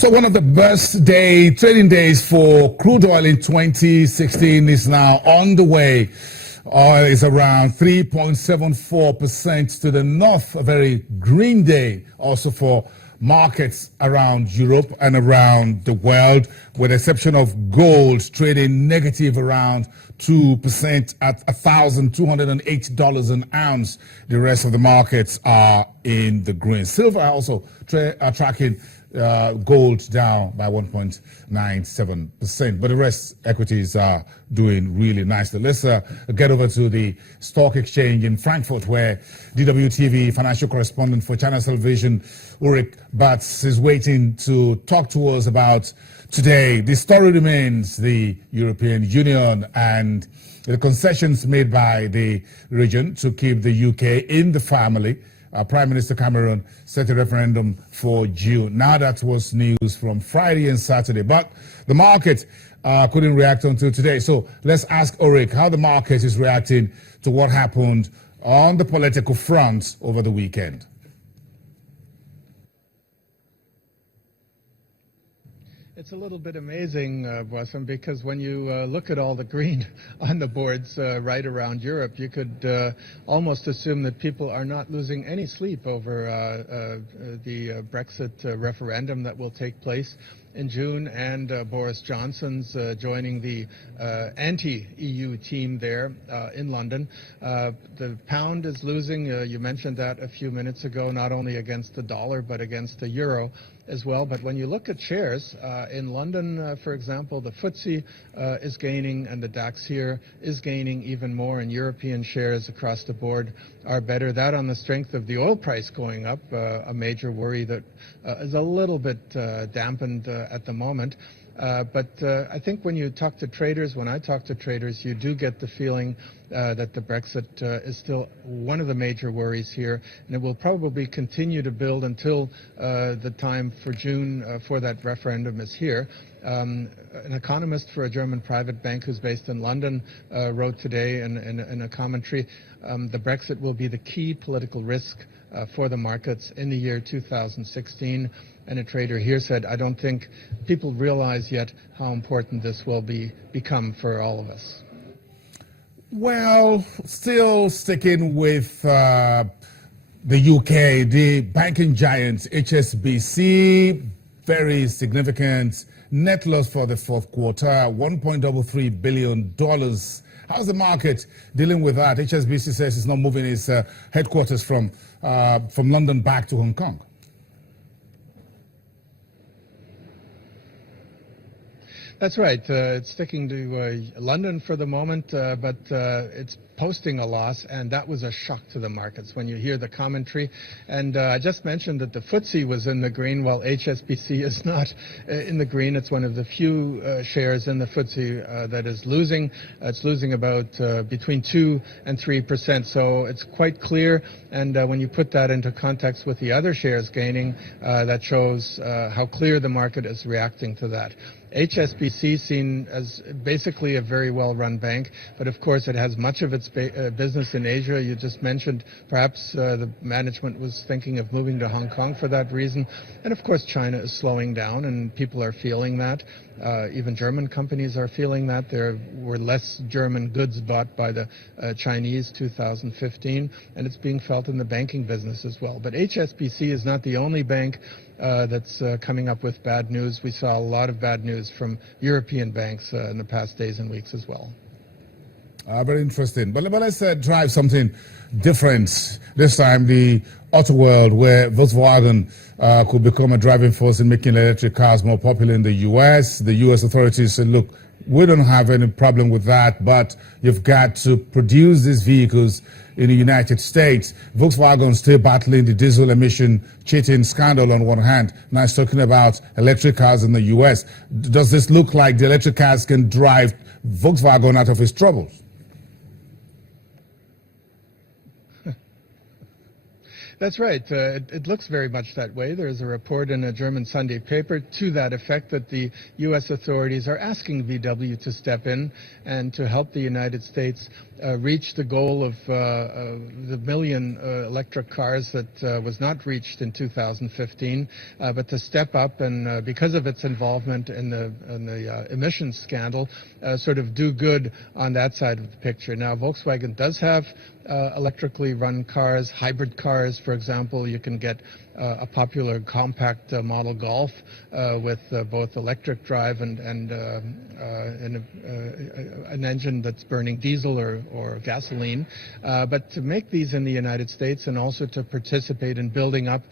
So one of the best trading days for crude oil in 2016 is now on the way. Oil is around 3.74% to the north, a very green day also for markets around Europe and around the world, with the exception of gold trading negative around 2% at $1,208 an ounce. The rest of the markets are in the green. Silver also tracking gold down by 1.97%, but the rest equities are doing really nicely. Let's get over to the stock exchange in Frankfurt, where DWTV financial correspondent for Channel Television, Ulrich Batz, is waiting to talk to us about today. The story remains the European Union and the concessions made by the region to keep the UK in the family. Prime Minister Cameron set a referendum for June. Now that was news from Friday and Saturday, but the market couldn't react until today. So let's ask Ulrich how the market is reacting to what happened on the political front over the weekend. It's a little bit amazing, Boisson, because when you look at all the green on the boards right around Europe, you could almost assume that people are not losing any sleep over the Brexit referendum that will take place in June, and Boris Johnson's joining the anti-EU team there in London. The pound is losing, you mentioned that a few minutes ago, not only against the dollar but against the euro as well. But when you look at shares in London, for example, the FTSE is gaining, and the DAX here is gaining even more, and European shares across the board are better. That on the strength of the oil price going up, a major worry that is a little bit dampened at the moment. But I think when you talk to traders, when I talk to traders, you do get the feeling that the Brexit is still one of the major worries here, and it will probably continue to build until the time for June for that referendum is here. An economist for a German private bank who's based in London wrote today in a commentary, the Brexit will be the key political risk for the markets in the year 2016. And a trader here said, I don't think people realize yet how important this will become for all of us. Well, still sticking with the UK, the banking giant HSBC, very significant net loss for the fourth quarter, $1.33 billion. How's the market dealing with that? HSBC says it's not moving its headquarters from London back to Hong Kong. That's right. It's sticking to London for the moment, but it's posting a loss, and that was a shock to the markets when you hear the commentary. And I just mentioned that the FTSE was in the green, while HSBC is not in the green. It's one of the few shares in the FTSE that is losing. It's losing about between 2 and 3%. So it's quite clear. And when you put that into context with the other shares gaining, that shows how clear the market is reacting to that. HSBC seen as basically a very well-run bank, but of course it has much of its business in Asia. You just mentioned perhaps the management was thinking of moving to Hong Kong for that reason. And of course China is slowing down, and people are feeling that. Even German companies are feeling that. There were less German goods bought by the Chinese 2015, and it's being felt in the banking business as well. But HSBC is not the only bank that's coming up with bad news. We saw a lot of bad news from European banks in the past days and weeks as well. Very interesting. But let's drive something different. This time, the auto world, where Volkswagen could become a driving force in making electric cars more popular in the U.S. The U.S. authorities said, look, we don't have any problem with that, but you've got to produce these vehicles in the United States. Volkswagen still battling the diesel emission cheating scandal on one hand. Now it's talking about electric cars in the U.S. Does this look like the electric cars can drive Volkswagen out of its troubles? That's right. It looks very much that way. There's a report in a German Sunday paper to that effect that the U.S. authorities are asking VW to step in and to help the United States reach the goal of the million electric cars that was not reached in 2015, but to step up and, because of its involvement in the emissions scandal, sort of do good on that side of the picture. Now, Volkswagen does have electrically run cars, hybrid cars, for example. You can get a popular compact model Golf with both electric drive and an engine that's burning diesel or gasoline. But to make these in the United States and also to participate in building up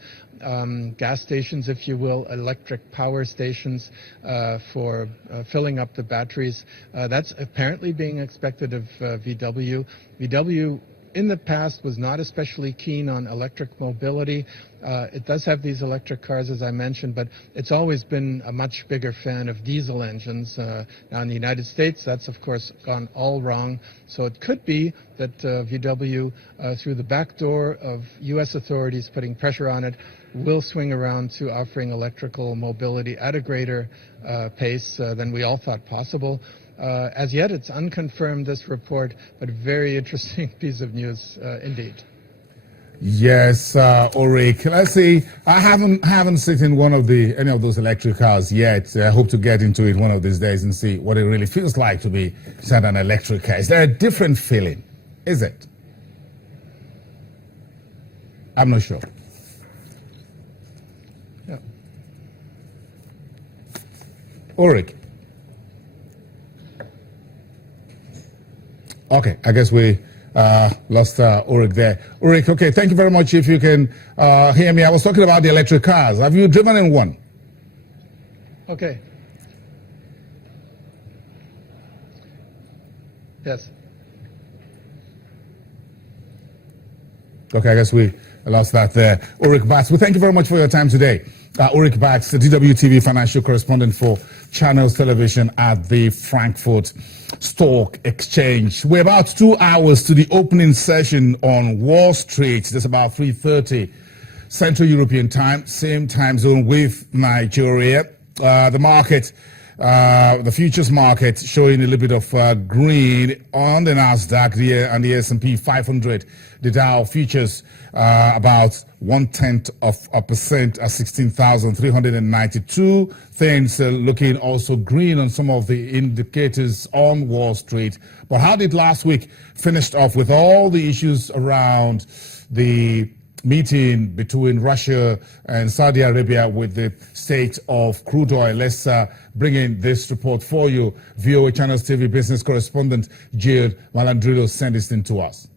gas stations, if you will, electric power stations for filling up the batteries, that's apparently being expected of VW. VW in the past was not especially keen on electric mobility. It does have these electric cars, as I mentioned, but it's always been a much bigger fan of diesel engines. Now in the United States, that's of course gone all wrong. So it could be that VW, through the back door of U.S. authorities putting pressure on it, will swing around to offering electrical mobility at a greater pace than we all thought possible. As yet, it's unconfirmed, this report, but a very interesting piece of news indeed. Yes, Ulrich. Let's see. I haven't sat in any of those electric cars yet. I hope to get into it one of these days and see what it really feels like to be inside an electric car. Is there a different feeling? Is it? I'm not sure. Yeah. Ulrich. Okay, I guess we lost Ulrich there. Ulrich, okay, thank you very much. If you can hear me, I was talking about the electric cars. Have you driven in one? Okay. Yes. Okay, I guess we lost that there. Ulrich Batz, well, thank you very much for your time today. Ulrich Batz, the DWTV financial correspondent for Channels Television at the Frankfurt Stock Exchange. We're about 2 hours to the opening session on Wall Street. That's about 3:30 Central European time, same time zone with Nigeria. The market, the futures market, showing a little bit of green on the Nasdaq and the S&P 500. The Dow futures about 0.1% at 16,392. Things looking also green on some of the indicators on Wall Street. But how did last week finish off with all the issues around the meeting between Russia and Saudi Arabia with the state of crude oil? Let's bring in this report for you. VOA Channels TV business correspondent Jill Malandrillo sent this in to us.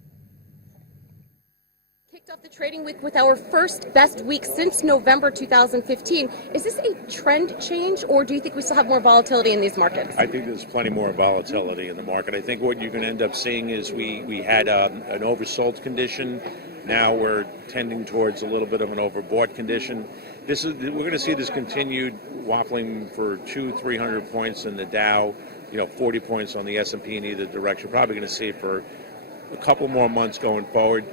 The trading week with our first best week since November 2015. Is this a trend change, or do you think we still have more volatility in these markets? I think there's plenty more volatility in the market. I think what you're going to end up seeing is we had an oversold condition. Now we're tending towards a little bit of an overbought condition. We're going to see this continued waffling for 200-300 points in the Dow, 40 points on the S&P in either direction. Probably going to see it for a couple more months going forward.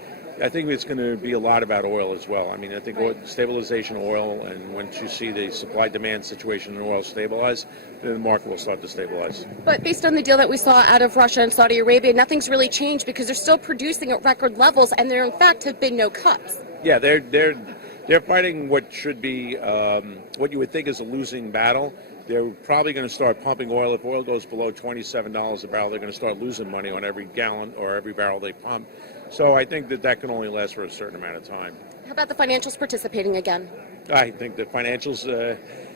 I think it's going to be a lot about oil as well. I mean, I think stabilization of oil, and once you see the supply-demand situation in oil stabilize, then the market will start to stabilize. But based on the deal that we saw out of Russia and Saudi Arabia, nothing's really changed because they're still producing at record levels, and there, in fact, have been no cuts. Yeah, they're fighting what should be what you would think is a losing battle. They're probably going to start pumping oil. If oil goes below $27 a barrel, they're going to start losing money on every gallon or every barrel they pump. So I think that can only last for a certain amount of time. How about the financials participating again? I think the financials,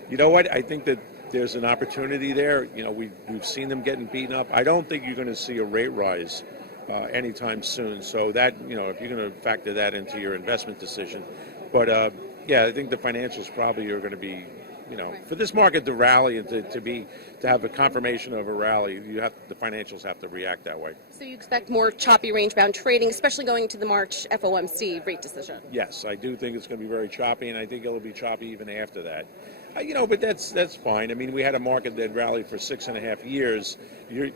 you know what? I think that there's an opportunity there. We've seen them getting beaten up. I don't think you're going to see a rate rise anytime soon. So that, if you're going to factor that into your investment decision. But, I think the financials probably are going to be, for this market to rally and to have a confirmation of a rally, the financials have to react that way. So you expect more choppy range-bound trading, especially going into the March FOMC rate decision? Yes, I do think it's going to be very choppy, and I think it'll be choppy even after that. But that's fine. I mean, we had a market that rallied for 6.5 years.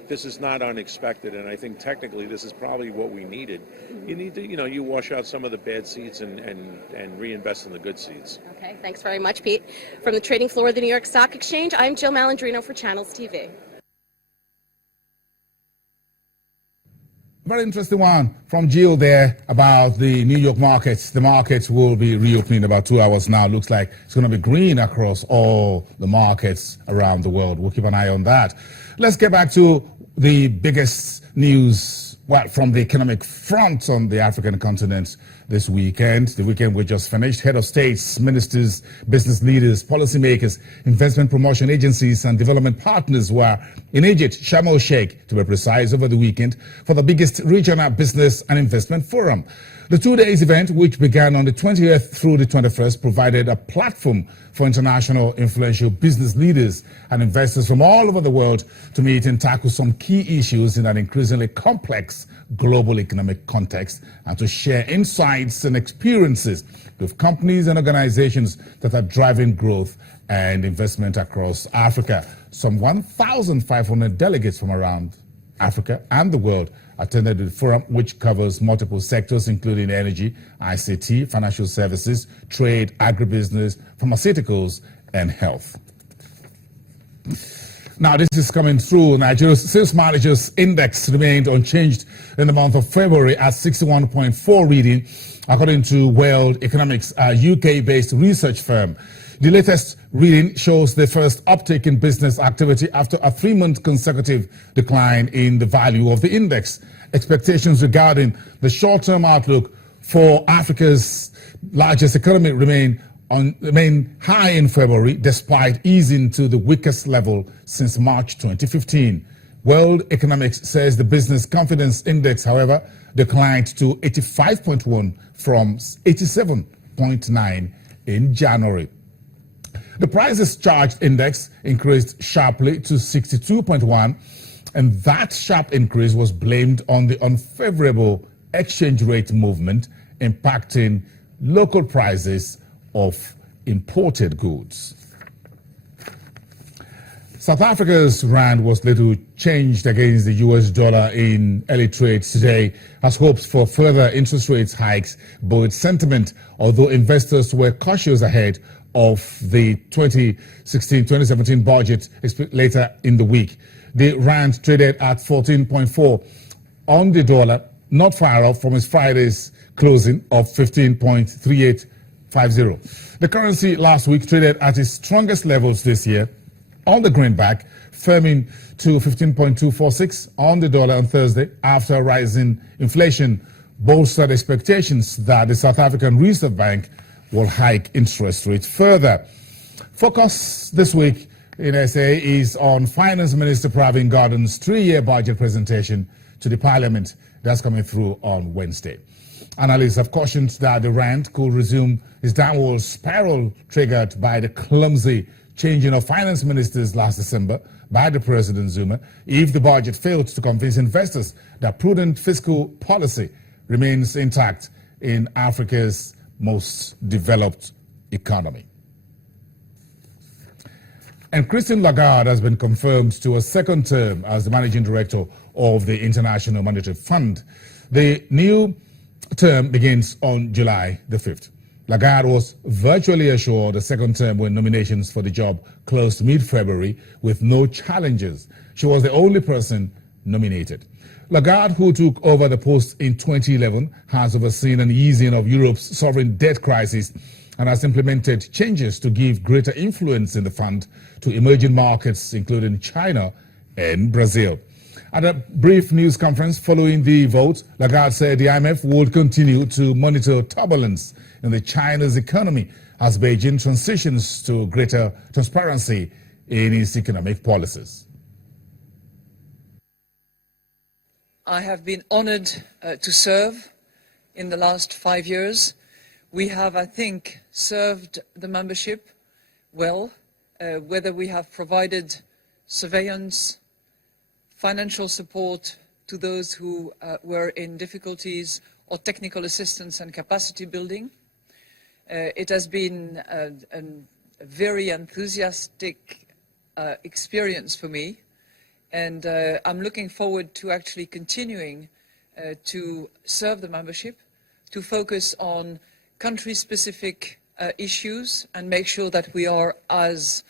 This is not unexpected, and I think technically this is probably what we needed. You need to, you wash out some of the bad seeds and reinvest in the good seeds. Okay, thanks very much, Pete. From the trading floor of the New York Stock Exchange, I'm Jill Malandrino for Channels TV. Very interesting one from Jill there about the New York markets. The markets will be reopening in about 2 hours now. Looks like it's going to be green across all the markets around the world. We'll keep an eye on that. Let's get back to the biggest news, from the economic front on the African continent this weekend. The weekend we just finished. Head of states, ministers, business leaders, policymakers, investment promotion agencies, and development partners were in Egypt, Sharm el-Sheikh, to be precise, over the weekend for the biggest regional business and investment forum. The 2 days event, which began on the 20th through the 21st, provided a platform for international influential business leaders and investors from all over the world to meet and tackle some key issues in an increasingly complex global economic context, and to share insights and experiences with companies and organizations that are driving growth and investment across Africa. Some 1,500 delegates from around Africa and the world attended the forum, which covers multiple sectors, including energy, ICT, financial services, trade, agribusiness, pharmaceuticals, and health. Now, this is coming through. Nigeria's Sales Managers Index remained unchanged in the month of February at 61.4 reading, according to World Economics, a UK-based research firm. The latest reading shows the first uptick in business activity after a 3-month consecutive decline in the value of the index. Expectations regarding the short-term outlook for Africa's largest economy remain high in February, despite easing to the weakest level since March 2015. World Economics says the business confidence index, however, declined to 85.1 from 87.9 in January. The prices charged index increased sharply to 62.1, and that sharp increase was blamed on the unfavorable exchange rate movement impacting local prices of imported goods. South Africa's rand was little changed against the US dollar in early trades today, as hopes for further interest rate hikes buoyed sentiment, although investors were cautious ahead of the 2016-2017 budget later in the week. The rand traded at 14.4 on the dollar, not far off from its Friday's closing of 15.3850. The currency last week traded at its strongest levels this year on the greenback, firming to 15.246 on the dollar on Thursday after rising inflation bolstered expectations that the South African Reserve Bank will hike interest rates further. Focus this week in SA is on Finance Minister Pravin Gordhan's 3-year budget presentation to the Parliament. That's coming through on Wednesday. Analysts have cautioned that the rand could resume its downward spiral triggered by the clumsy changing of finance ministers last December by the President Zuma if the budget failed to convince investors that prudent fiscal policy remains intact in Africa's most developed economy. And Christine Lagarde has been confirmed to a second term as the managing director of the International Monetary Fund. The new term begins on July the 5th. Lagarde was virtually assured a second term when nominations for the job closed mid-February with no challenges. She was the only person nominated. Lagarde, who took over the post in 2011, has overseen an easing of Europe's sovereign debt crisis and has implemented changes to give greater influence in the fund to emerging markets, including China and Brazil. At a brief news conference following the vote, Lagarde said the IMF would continue to monitor turbulence in the China's economy as Beijing transitions to greater transparency in its economic policies. I have been honored to serve in the last 5 years. We have, I think, served the membership well, whether we have provided surveillance, financial support to those who were in difficulties, or technical assistance and capacity building. It has been a very enthusiastic experience for me, and I'm looking forward to actually continuing to serve the membership, to focus on country-specific issues and make sure that we are as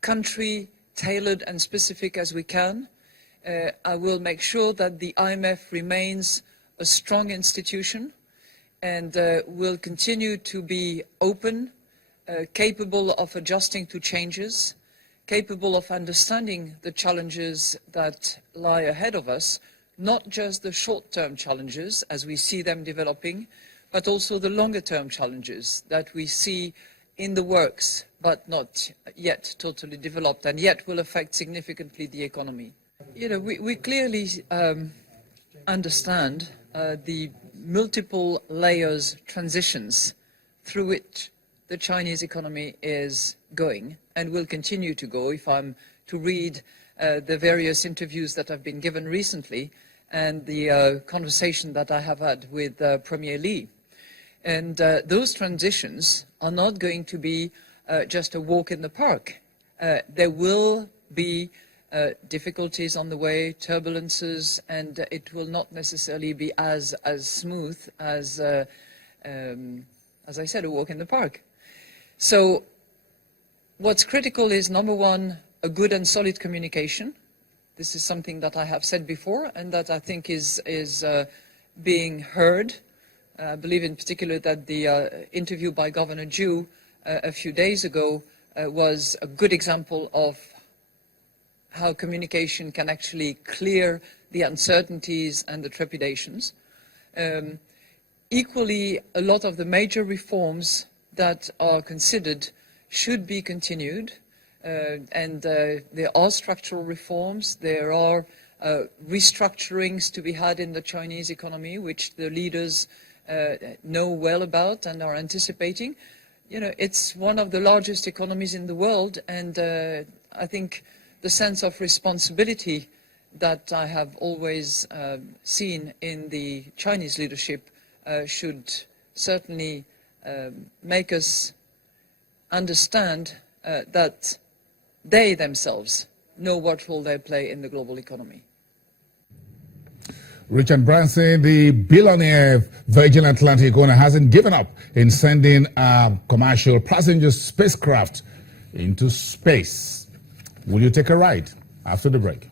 country-tailored and specific as we can. I will make sure that the IMF remains a strong institution and will continue to be open, capable of adjusting to changes, capable of understanding the challenges that lie ahead of us, not just the short-term challenges as we see them developing, but also the longer-term challenges that we see in the works, but not yet totally developed, and yet will affect significantly the economy. You know, we clearly understand the multiple layers transitions through which the Chinese economy is going and will continue to go. If I'm to read the various interviews that have been given recently and the conversation that I have had with Premier Li. And those transitions are not going to be just a walk in the park. There will be difficulties on the way, turbulences, and it will not necessarily be as smooth as I said, a walk in the park. So what's critical is, number one, a good and solid communication. This is something that I have said before and that I think is being heard. I believe in particular that the interview by Governor Zhu a few days ago was a good example of how communication can actually clear the uncertainties and the trepidations. Equally, a lot of the major reforms that are considered should be continued, and there are structural reforms, there are restructurings to be had in the Chinese economy, which the leaders know well about and are anticipating. You know, it's one of the largest economies in the world, and I think the sense of responsibility that I have always seen in the Chinese leadership should certainly make us understand that they themselves know what role they play in the global economy. Richard Branson, the billionaire Virgin Atlantic owner, hasn't given up in sending a commercial passenger spacecraft into space. Will you take a ride after the break?